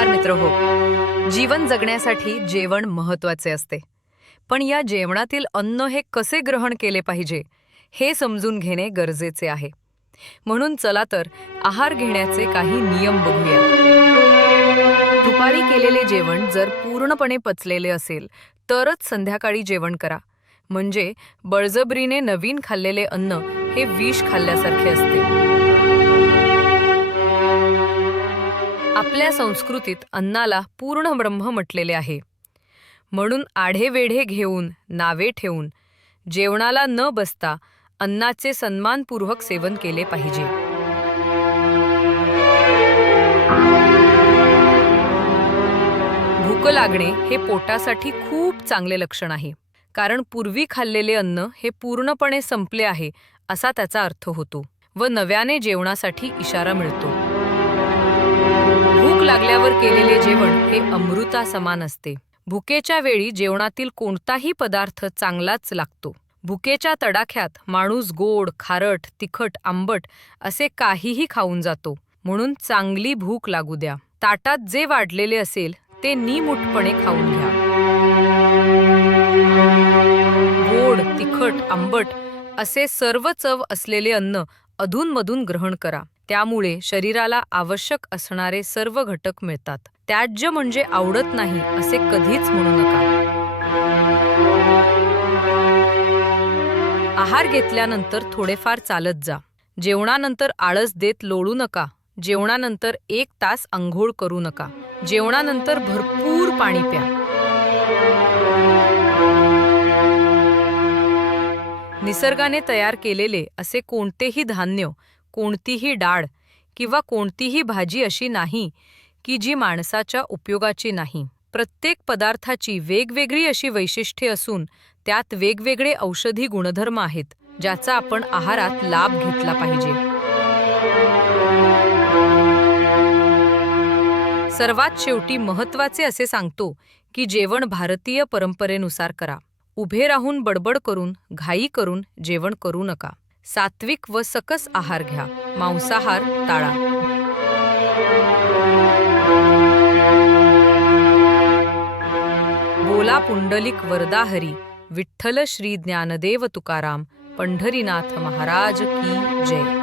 नमस्कार मित्र हो. जीवन जगण्यासाठी जेवण महत्त्वाचे असते. पण या जेवणातील अन्न हे कसे ग्रहण केले पाहिजे हे समजून घेणे गरजेचे आहे. म्हणून चला तर आहार घेण्याचे काही नियम बघूया. दुपारी केलेले जेवण जर पूर्णपणे पचलेले असेल तरच संध्याकाळी जेवण करा. म्हणजे बळजबरीने नवीन खाल्लेले अन्न हे विष खाल्ल्यासारखे असते. आपल्या संस्कृतीत अन्नाला पूर्ण ब्रह्म म्हटलेले आहे. म्हणून आढेवेढे घेऊन नावे ठेवून जेवणाला न बसता अन्नाचे सन्मानपूर्वक सेवन केले पाहिजे. भूक लागणे हे पोटासाठी खूप चांगले लक्षण आहे. कारण पूर्वी खाल्लेले अन्न हे पूर्णपणे संपले आहे असा त्याचा अर्थ होतो व नव्याने जेवणासाठी इशारा मिळतो. भूक लागल्यावर केलेले जेवण हे अमृता समान असते. भुकेच्या वेळी जेवणातील कोणताही पदार्थ चांगलाच लागतो. भुकेच्या तडाख्यात माणूस गोड खारट तिखट आंबट असे काहीही खाऊन जातो. म्हणून चांगली भूक लागू द्या. ताटात जे वाढलेले असेल ते निमूटपणे खाऊन घ्या. गोड तिखट आंबट असे सर्व चव असलेले अन्न अधूनमधून ग्रहण करा. त्यामुळे शरीराला आवश्यक असणारे सर्व घटक मिळतात. त्याज्य म्हणजे आवडत नाही असे कधीच म्हणू नका. आहार घेतल्यानंतर थोडेफार चालत जा. जेवणानंतर आळस देत लोळू नका. जेवणानंतर एक तास अंघोळ करू नका. जेवणानंतर भरपूर पाणी प्या. निसर्गाने तयार केलेले असे कोणतेही धान्य कोणतीही डाळ किंवा कोणतीही भाजी अशी नाही की जी माणसाच्या उपयोगाची नाही. प्रत्येक पदार्थाची वेगवेगळी अशी वैशिष्ट्ये असून त्यात वेगवेगळे औषधी गुणधर्म आहेत ज्याचा आपण आहारात लाभ घेतला पाहिजे. सर्वात शेवटी महत्त्वाचे असे सांगतो की जेवण भारतीय परंपरेनुसार करा. उभे राहून बडबड करून घाई करून जेवण करू नका. सात्विक व सकस आहार घ्या. मांसाहार टाळा. बोला पुंडलिक वरदा हरी विठ्ठल श्री ज्ञानदेव तुकाराम पंढरीनाथ महाराज की जय.